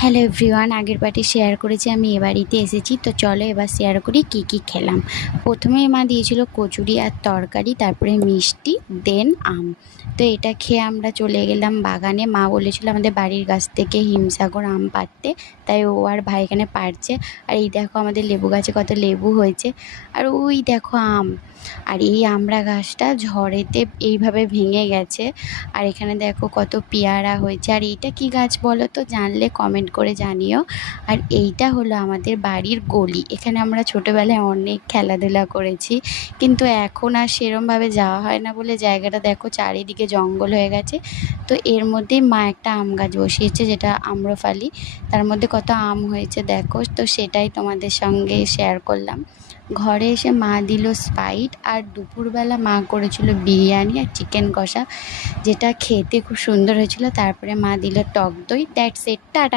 Hello everyone, আগের party share করেছি আমি এ বাড়িতে এসেছি। তো চলো এবার শেয়ার করি কি কি খেলাম। প্রথমে মা দিয়েছিল কচুরি আর তরকারি, তারপরে মিষ্টি, দেন আম। তো এটা খেয়ে আমরা চলে গেলাম বাগানে। মা বলেছিল আমাদের বাড়ির গাছ থেকে হিমসাগর আম পাড়তে, তাই ও আর ভাই এখানে পাড়ছে। আর এই দেখো আমাদের লেবু গাছে কত লেবু হয়েছে, আর ওই দেখো আম। আর এই আমড়া গাছটা ঝড়েতে এইভাবে ভেঙে গেছে। আর এখানে দেখো কত পেয়ারা হয়েছে। আর এইটা কি গাছ বলো তো, জানলে কমেন্ট করে জানিও। আর এইটা হলো আমাদের বাড়ির গলি। এখানে আমরা ছোটোবেলায় অনেক খেলাধুলা করেছি, কিন্তু এখন আর সেরমভাবে যাওয়া হয় না বলে জায়গাটা দেখো চারিদিকে জঙ্গল হয়ে গেছে। তো এর মধ্যেই মা একটা আম গাছ বসিয়েছে, যেটা আম্রফালি। তার মধ্যে কত আম হয়েছে দেখো। তো সেটাই তোমাদের সঙ্গে শেয়ার করলাম। ঘরে এসে মা দিল স্প্রাইট, আর দুপুরবেলা মা করেছিল বিরিয়ানি আর চিকেন কষা, যেটা খেতে খুব সুন্দর হয়েছিল। তারপরে মা দিল টক দই। That's it, tata.